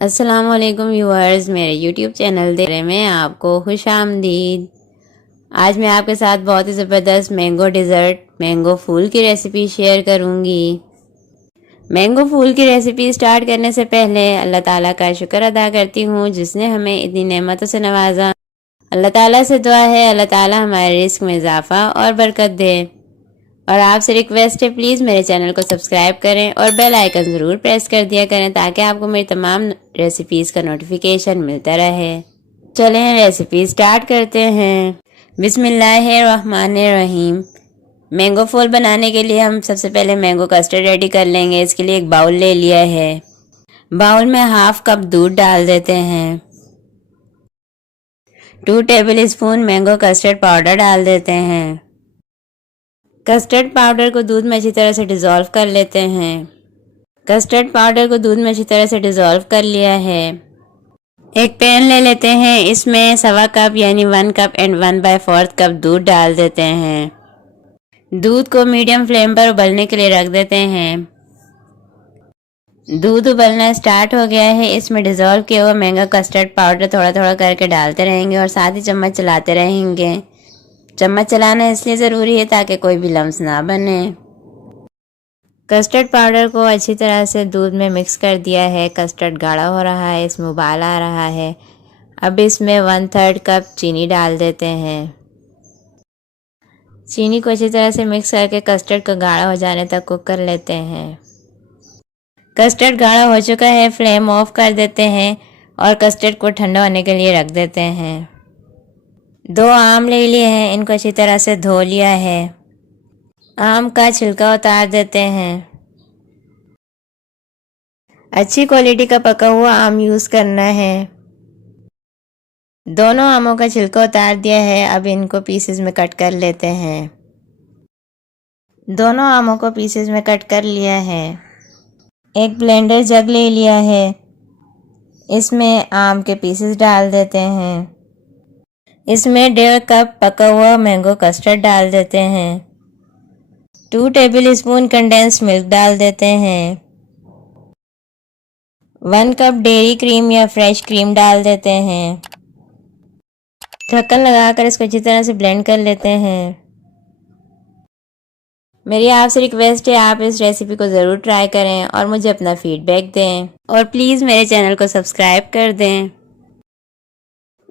अस्सलामुअलैकुम व्यूअर्स, मेरे YouTube channel देखने में आपको खुश आमदीद। आज मैं आपके साथ बहुत ही ज़बरदस्त मैंगो डिज़र्ट मैंगो फूल की रेसिपी शेयर करूंगी। मैंगो फूल की रेसिपी स्टार्ट करने से पहले अल्लाह ताला का शुक्र अदा करती हूँ जिसने हमें इतनी नेमतों से नवाजा। अल्लाह ताला से दुआ है अल्लाह ताला हमारे रिस्क में इजाफा और बरकत दे। और आपसे रिक्वेस्ट है प्लीज़ मेरे चैनल को सब्सक्राइब करें और बेल आइकन ज़रूर प्रेस कर दिया करें ताकि आपको मेरी तमाम रेसिपीज़ का नोटिफिकेशन मिलता रहे। चलें रेसिपी स्टार्ट करते हैं। बिस्मिल्लाहिर्रहमानिर्रहीम। मैंगो फूल बनाने के लिए हम सबसे पहले मैंगो कस्टर्ड रेडी कर लेंगे। इसके लिए एक बाउल ले लिया है। बाउल में हाफ कप दूध डाल देते हैं। 2 table spoon mango custard powder डाल देते हैं। कस्टर्ड पाउडर को दूध में अच्छी तरह से डिज़ोल्व कर लेते हैं। कस्टर्ड पाउडर को दूध में अच्छी तरह से डिज़ोल्व कर लिया है। एक पैन ले लेते हैं। इसमें 1.25 कप यानी 1 कप एंड 1/4 कप दूध डाल देते हैं। दूध को मीडियम फ्लेम पर उबलने के लिए रख देते हैं। दूध उबलना स्टार्ट हो गया है। इसमें डिज़ोल्व किया हुआ मैंगो कस्टर्ड पाउडर थोड़ा थोड़ा करके डालते रहेंगे और साथ ही चम्मच चलाते रहेंगे। चम्मच चलाना इसलिए ज़रूरी है ताकि कोई भी लम्स ना बने। कस्टर्ड पाउडर को अच्छी तरह से दूध में मिक्स कर दिया है। कस्टर्ड गाढ़ा हो रहा है, इसमें उबाल आ रहा है। अब इसमें 1/3 कप चीनी डाल देते हैं। चीनी को अच्छी तरह से मिक्स करके कस्टर्ड को गाढ़ा हो जाने तक कुक कर लेते हैं। कस्टर्ड गाढ़ा हो चुका है, फ्लेम ऑफ कर देते हैं और कस्टर्ड को ठंडा होने के लिए रख देते हैं। 2 आम ले लिए हैं, इनको अच्छी तरह से धो लिया है। आम का छिलका उतार देते हैं। अच्छी क्वालिटी का पका हुआ आम यूज़ करना है। दोनों आमों का छिलका उतार दिया है। अब इनको पीसेस में कट कर लेते हैं। दोनों आमों को पीसेस में कट कर लिया है। एक ब्लेंडर जग ले लिया है। इसमें आम के पीसेस डाल देते हैं। इसमें 1.5 कप पका हुआ मैंगो कस्टर्ड डाल देते हैं। 2 टेबल स्पून कंडेंस्ड मिल्क डाल देते हैं। 1 कप डेयरी क्रीम या फ्रेश क्रीम डाल देते हैं। ढक्कन लगाकर इसको अच्छी तरह से ब्लेंड कर लेते हैं। मेरी आपसे रिक्वेस्ट है आप इस रेसिपी को ज़रूर ट्राई करें और मुझे अपना फीडबैक दें और प्लीज़ मेरे चैनल को सब्सक्राइब कर दें।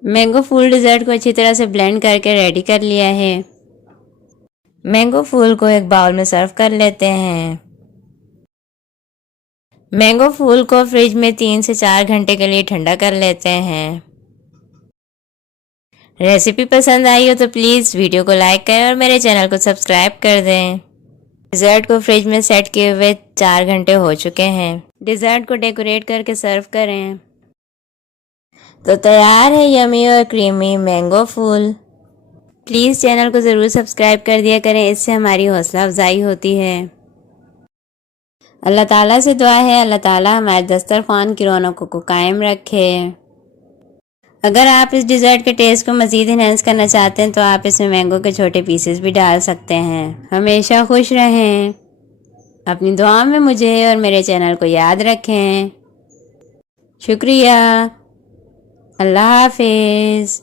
मैंगो फूल डिज़र्ट को अच्छी तरह से ब्लेंड करके रेडी कर लिया है। मैंगो फूल को एक बाउल में सर्व कर लेते हैं। मैंगो फूल को फ्रिज में 3 से 4 घंटे के लिए ठंडा कर लेते हैं। रेसिपी पसंद आई हो तो प्लीज़ वीडियो को लाइक करें और मेरे चैनल को सब्सक्राइब कर दें। डिज़र्ट को फ्रिज में सेट किए हुए 4 घंटे हो चुके हैं। डिज़र्ट को डेकोरेट करके सर्व करें तो तैयार है यमी और creamy mango fool. Please channel को ज़रूर सब्सक्राइब कर दिया करें, इससे हमारी हौसला अफजाई होती है। अल्लाह ताला से दुआ है अल्लाह ताला हमारे दस्तरखान की रौनकों को कायम रखे। अगर आप इस डिज़र्ट के टेस्ट को मज़ीद इन्हेंस करना चाहते हैं तो आप इसमें मैंगो के छोटे पीसेस भी डाल सकते हैं। हमेशा खुश रहें। अपनी दुआ में मुझे और मेरे चैनल को याद रखें। शुक्रिया। अल्लाह हाफिज़।